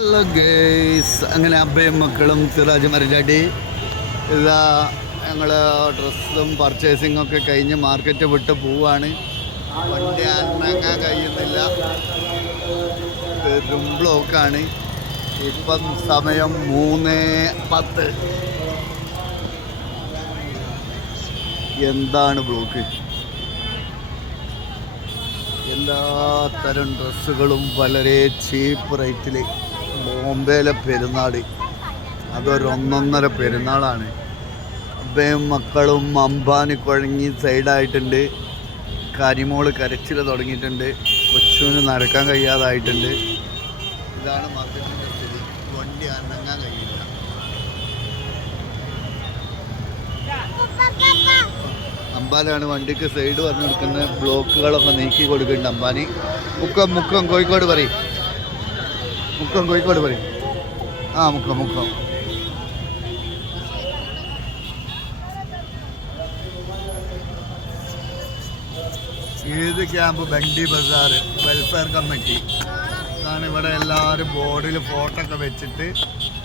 Hello guys, അങ്ങനെ അബ്ബയും മക്കളും സിറാജ് മരജാടി ഇതാ ഞങ്ങൾ ഡ്രസ്സും പർച്ചേസിംഗ് ഒക്കെ കഴിഞ്ഞ് മാർക്കറ്റ് വിട്ട് പോവാണ്. വണ്ടി അനങ്ങാൻ കഴിയുന്നില്ല, പെരും ബ്ലോക്കാണ്. ഇപ്പം സമയം 3:10. എന്താണ് ബ്ലോക്ക്? എല്ലാ തരം ഡ്രസ്സുകളും വളരെ ചീപ്പ് റേറ്റിൽ. ബോംബെയിലെ പെരുന്നാൾ, അതൊരൊന്നൊന്നര പെരുന്നാളാണ്. അബ്ബയും മക്കളും അമ്പാനി കുഴങ്ങി സൈഡായിട്ടുണ്ട്. കരിമോള് കരച്ചിൽ തുടങ്ങിയിട്ടുണ്ട്. കൊച്ചുവിന് നടക്കാൻ കഴിയാതായിട്ടുണ്ട്. ഇതാണ് മാർക്കറ്റിൻ്റെ സ്ഥിതി. വണ്ടി അനങ്ങാൻ കഴിയില്ല. അമ്പാനാണ് വണ്ടിക്ക് സൈഡ് പറഞ്ഞു കൊടുക്കുന്നത്. ബ്ലോക്കുകളൊക്കെ നീക്കി കൊടുക്കുന്നുണ്ട് അമ്പാനി. മുക്കം കോഴിക്കോട് പറയും. കോഴിക്കോട് പറയും. മുക്കം ഈദ് ക്യാമ്പ് ബണ്ടി ബസാർ വെൽഫെയർ കമ്മിറ്റി അതാണ്. ഇവിടെ എല്ലാവരും ബോർഡിൽ ഫോട്ടോ ഒക്കെ വെച്ചിട്ട്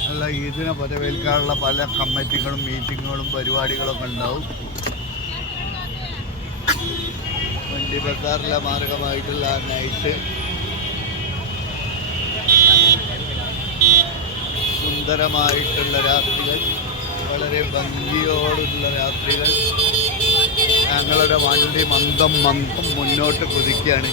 നല്ല ഈദിനെ വരവേൽക്കാനുള്ള പല കമ്മിറ്റികളും മീറ്റിങ്ങുകളും പരിപാടികളൊക്കെ ഉണ്ടാവും. ബണ്ടി ബസാറിലെ മാർഗമായിട്ടുള്ള നൈറ്റ് സുന്ദരമായിട്ടുള്ള രാത്രികൾ, വളരെ ഭംഗിയോടുള്ള രാത്രികൾ. ഞങ്ങളുടെ വണ്ടി മന്ദം മുന്നോട്ട് കുതിക്കുകയാണ്.